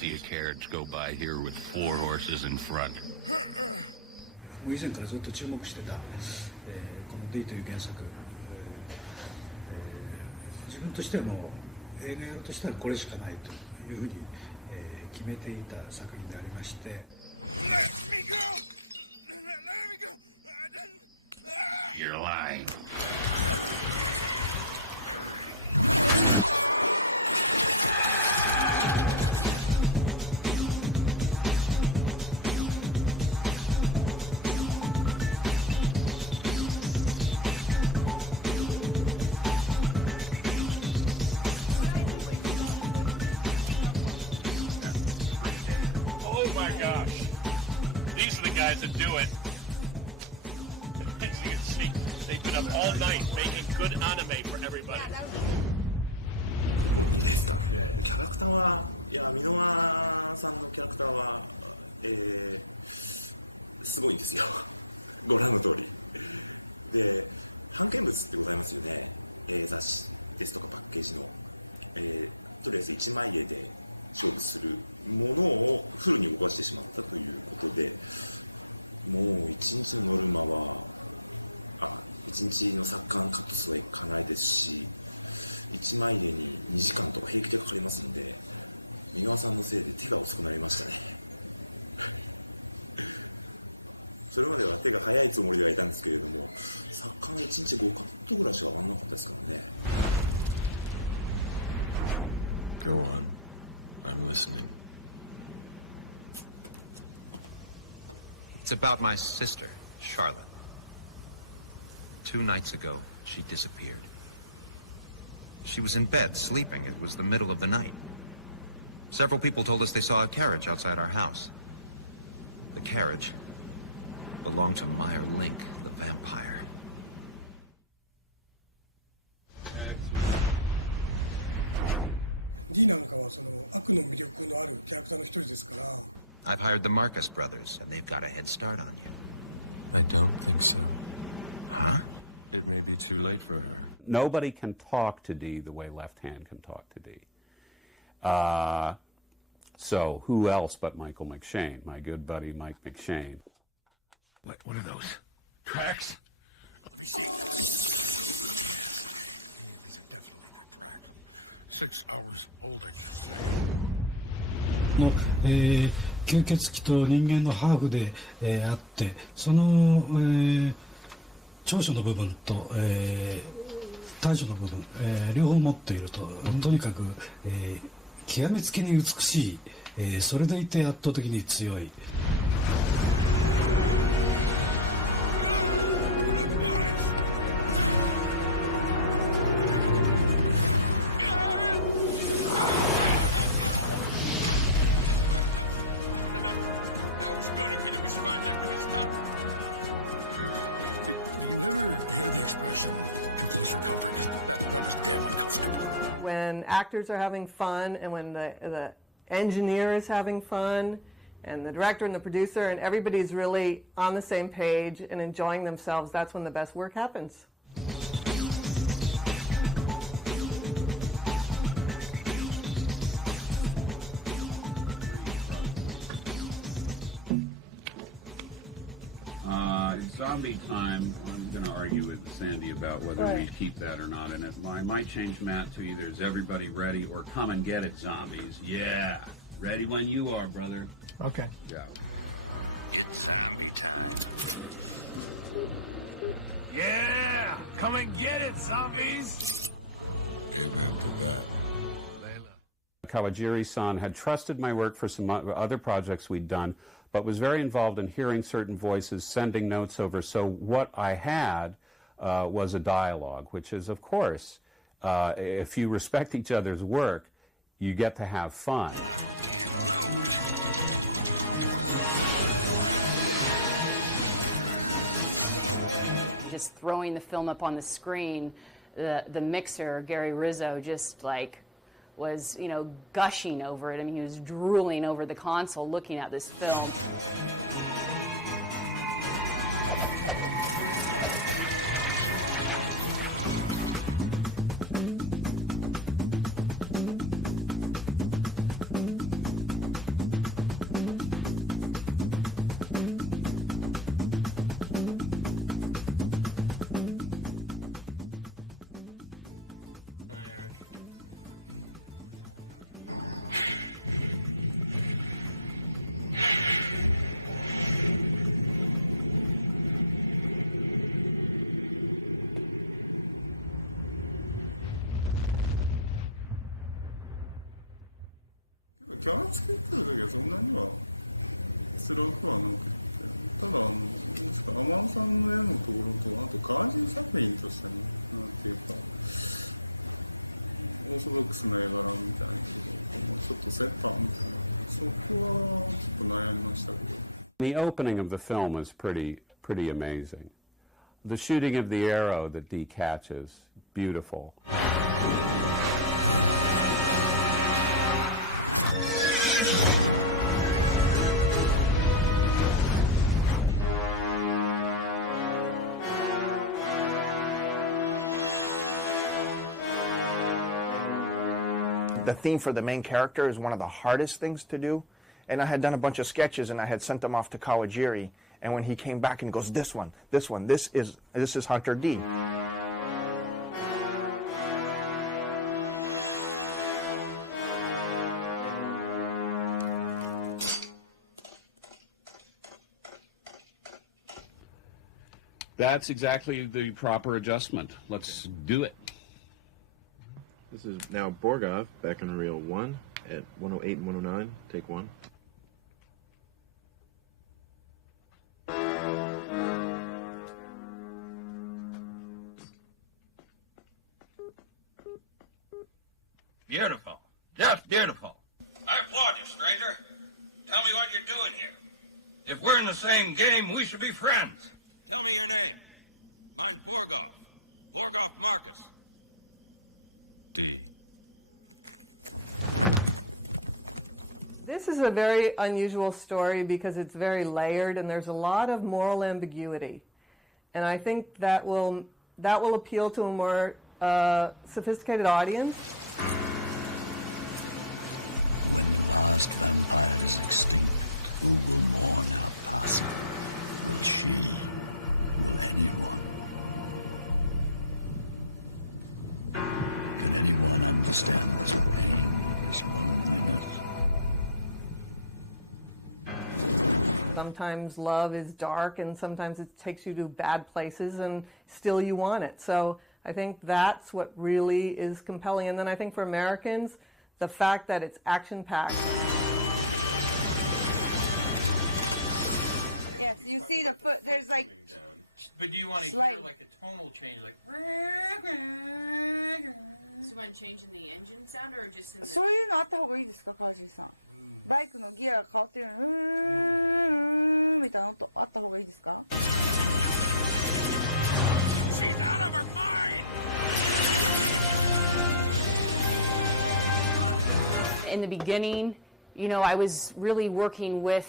see a carriage go by here with 4 horses in front. 以前からずっと注目してた、この D という原作、自分としてはもう映画やるとしたらこれしかないというふうに、決めていた作品でありまして。You're lying. Oh my gosh. These are the guys that do it. As you can see, they've been up all night making good anime for everybody. すごいですよ。ご覧の通り。で、版権物ってございますよね。雑誌ですとかパッケージに。とりあえず1万円で勝負するものをフルに壊してしまったということで、もう一日のノルマは、一日の作家の書き添えかないですし、1万円に2時間とか平気でかかりますので、皆さんのせいで手が遅くなりましたね。それまでは手が早いつもりではいたんですけれども、作家が1日合格っていうかしか思わなかったですからね。Go on. I'm listening. It's about my sister, Charlotte. 2 nights ago, she disappeared. She was in bed, sleeping. It was the middle of the night. Several people told us they saw a carriage outside our house. The carriage belonged to Meyer Link, the vampire. I've hired the Marcus brothers, and they've got a head start on you. I don't think so. Huh? It may be too late for her. Nobody can talk to D the way Left Hand can talk to D. So who else but Michael McShane, my good buddy Mike McShane. What are those? Tracks? の、吸血鬼と人間のハーフで、あって、その、長所の部分と、短所の部分、両方持っていると、とにかく、極めつけに美しい、それでいて圧倒的に強い。When actors are having fun and when the engineer is having fun and the director and the producer and everybody's really on the same page and enjoying themselves, that's when the best work happens. Zombie time, I'm going to argue with Sandy about whether we keep that or not. And I might change Matt to either is everybody ready or come and get it, zombies. Yeah. Ready when you are, brother. Okay. Yeah. Yeah! Come and get it, zombies! Kawajiri-san had trusted my work for some other projects we'd done, but was very involved in hearing certain voices, sending notes over. So what I had was a dialogue, which is, of course, if you respect each other's work, you get to have fun. Just throwing the film up on the screen, the mixer, Gary Rizzo, just like was, you know, gushing over it. I mean, he was drooling over the console looking at this film. 作ってる時はそんなにはするただ山田さんの絵のこうあと外人作品としてねオーソドックスな絵があるみたいなちょっとセッターのそこはちょっと悩みましたけど。 The opening of the film is pretty amazing. The shooting of the arrow that Dee catches, beautiful. The theme for the main character is one of the hardest things to do. And I had done a bunch of sketches and I had sent them off to Kawajiri. And when he came back and goes, this is Hunter D. That's exactly the proper adjustment. Let's do it. This is now Borgov back in reel 1 at 108 and 109. Take 1. Beautiful. Just beautiful. I applaud you, stranger. Tell me what you're doing here. If we're in the same game, we should be friends. Tell me your name. I'm Borgov. Borgov Marcus. This is a very unusual story because it's very layered and there's a lot of moral ambiguity. And I think that will appeal to a more sophisticated audience. Sometimes love is dark and sometimes it takes you to bad places and still you want it. So I think that's what really is compelling. And then I think for Americans, the fact that it's action-packed. Yeah, so you see the foot, there's like... But do you want to like a tonal change? Like... So you want to change the engine sound or just... そういうのあった方がいいですか、カージーさん。バイクのギア変わってるみたいな音あった方がいいですか In the beginning, you know, I was really working with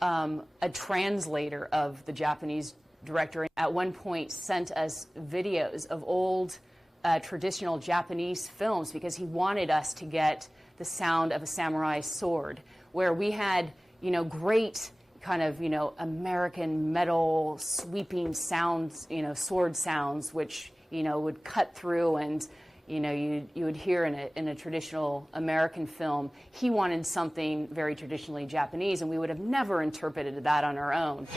a translator of the Japanese director. At one point sent us videos of old traditional Japanese films because he wanted us to get the sound of a samurai sword, where we had, you know, great kind of, you know, American metal sweeping sounds, you know, sword sounds, which, you know, would cut through and, you know, you would hear in a traditional American film. He wanted something very traditionally Japanese, and we would have never interpreted that on our own.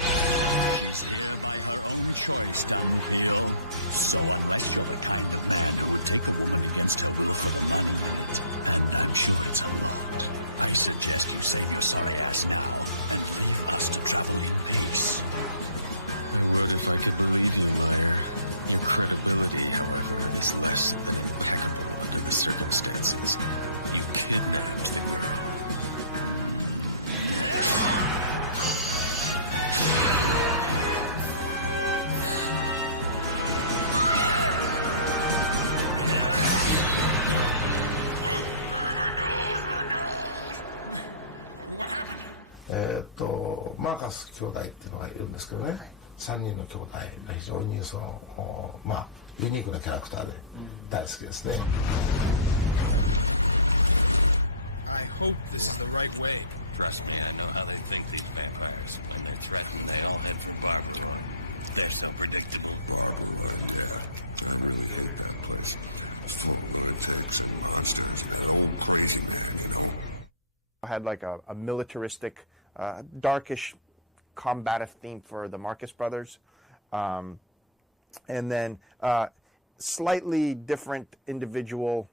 マーカス兄弟っていうのがいるんですけどね、3人の兄弟が非常にその、まあ、ユニークなキャラクターで大好きですね。I hope this is the right way. Trust me, I know how they think, these vampires. They threaten the element for barbacoa. They're so predictable. I had like a militaristic, darkish, combative theme for the Marcus brothers. And then slightly different individual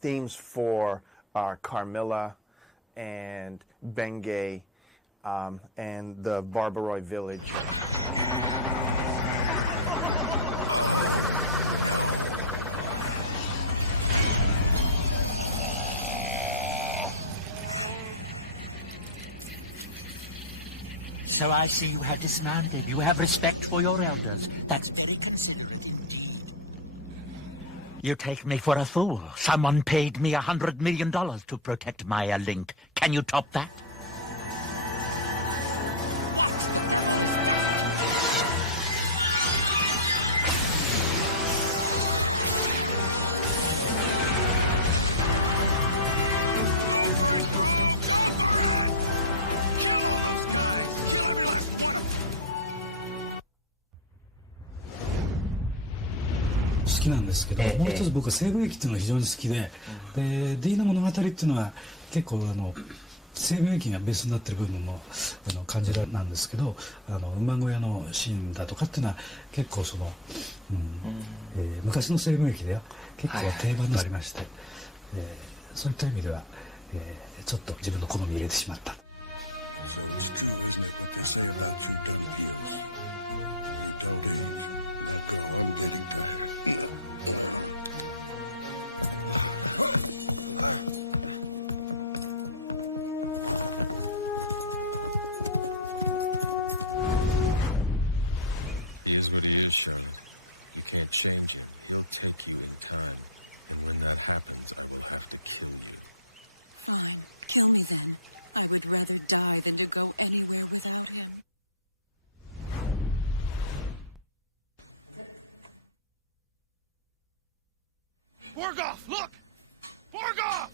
themes for Carmilla and Bengay, and the Barbaroi village. So I see you have dismounted. You have respect for your elders. That's very considerate indeed. You take me for a fool. Someone paid me $100 million to protect Maya Link. Can you top that?好きなんですけど、もう一つ僕は西部劇っていうのが非常に好きで、で D の物語っていうのは結構西部劇がベースになってる部分も感じられなんですけど、馬小屋のシーンだとかっていうのは結構昔の西部劇では結構定番になりまして、そういった意味では、ちょっと自分の好みに入れてしまった。Borgoff, look! Borgoff!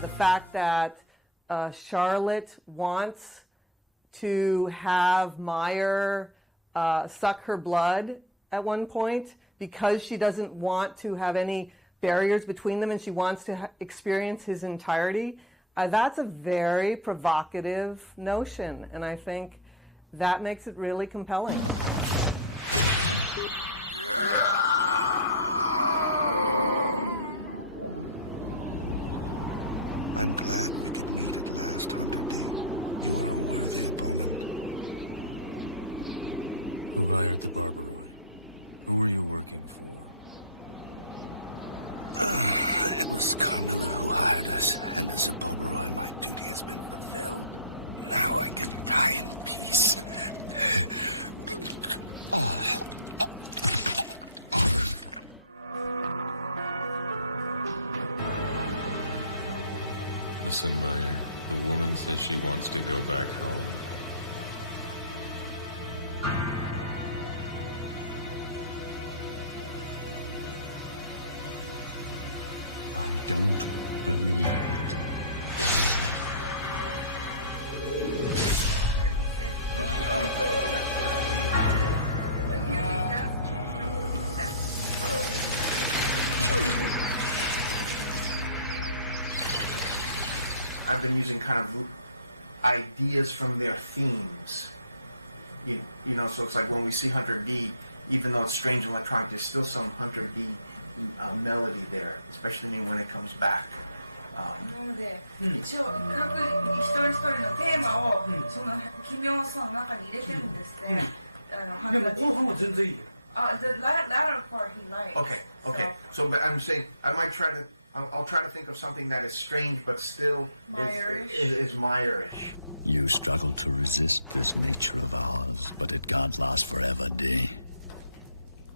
The fact that Charlotte wants to have Meyer suck her blood at one point because she doesn't want to have any barriers between them and she wants to experience his entirety, that's a very provocative notion, and I think that makes it really compelling. ideas from their themes. You know, so it's like when we see Hunter D, even though it's strange and electronic, there's still some Hunter D melody there, especially when it comes back. 一応各一人一人のテーマをその奇妙さの中に入れてるんですね。でも後半は全然いいよ。The latter part he likes. Okay. So, but I'm saying I might try to. I'll try to think of something that is strange, but still is Meyer-ish. You struggle to resist those nature laws, but it can't last forever, Day.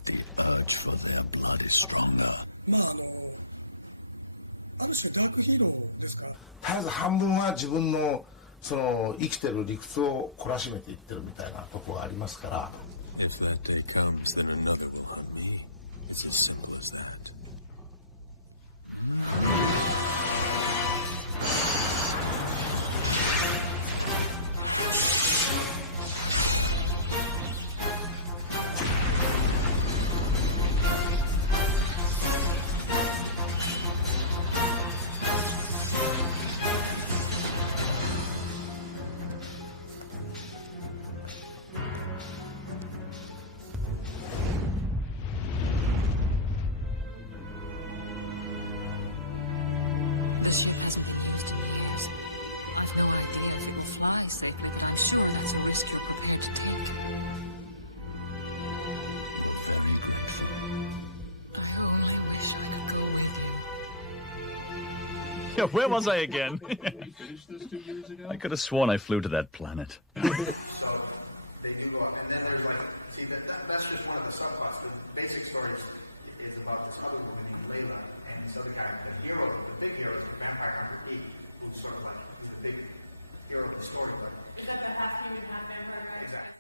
The urge from their blood is stronger. ある種科学ヒーローですか。絶えず半分は自分のその生きてる理屈を懲らしめていってるみたいなところがありますから。If that day comes, then another will on me. It's as simple as that. This ship hasn't been used in years. I've no idea if it will fly safely, but I'm sure that's a risk you're prepared to take. I only wish I could go with you. Yeah, where was I again? You finished this 2 years ago? I could have sworn I flew to that planet. So they do go up, and then there's like, see, that's just one of the subplots. The basic story is about this other woman named Layla, and this other guy, the hero, the big hero, Vampire Hunter D, who's sort of like the big hero of the story. But Is that the half-human, half-vampire guy? exactly.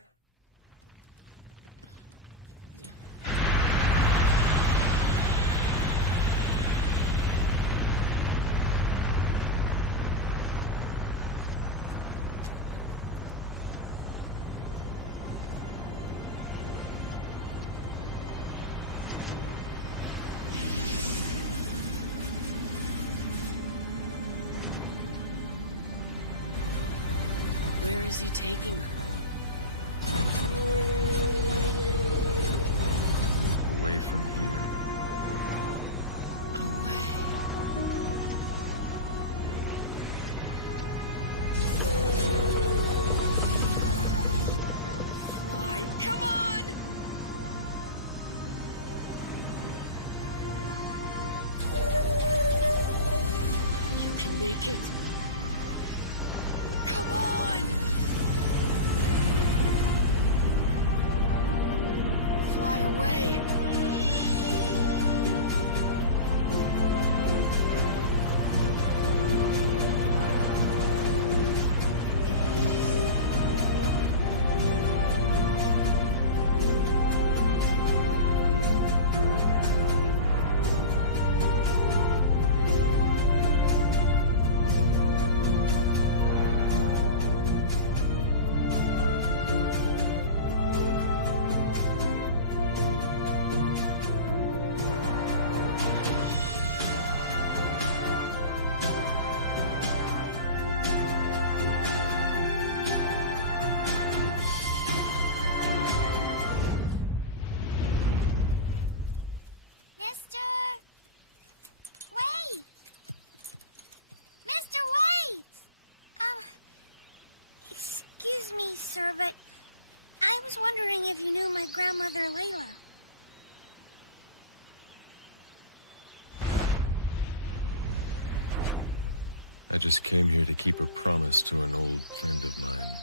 just came here to keep her promise to an old friend of mine.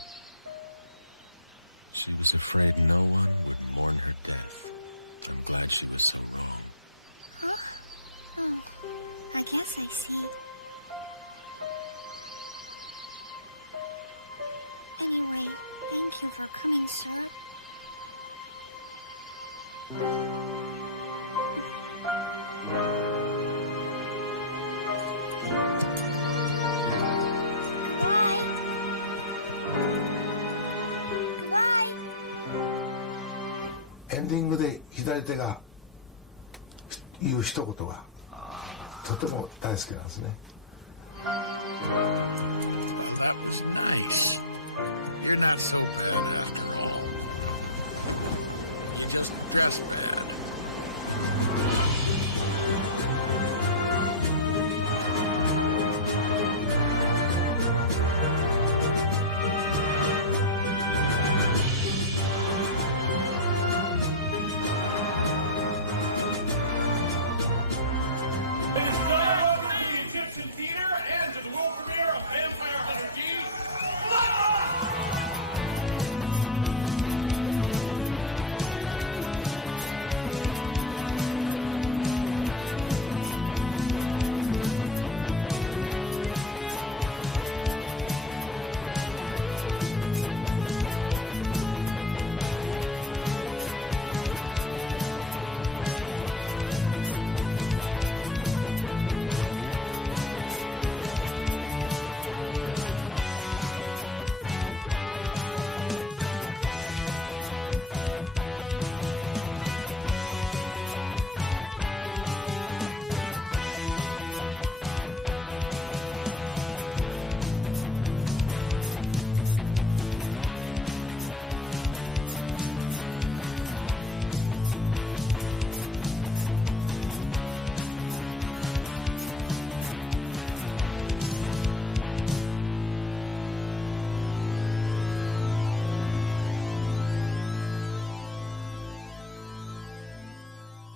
She was afraid no one would mourn her death. I'm glad she was so wrong. I guess I see. Anyway, thank you for coming, sir.エンディングで左手が言う一言がとても大好きなんですね。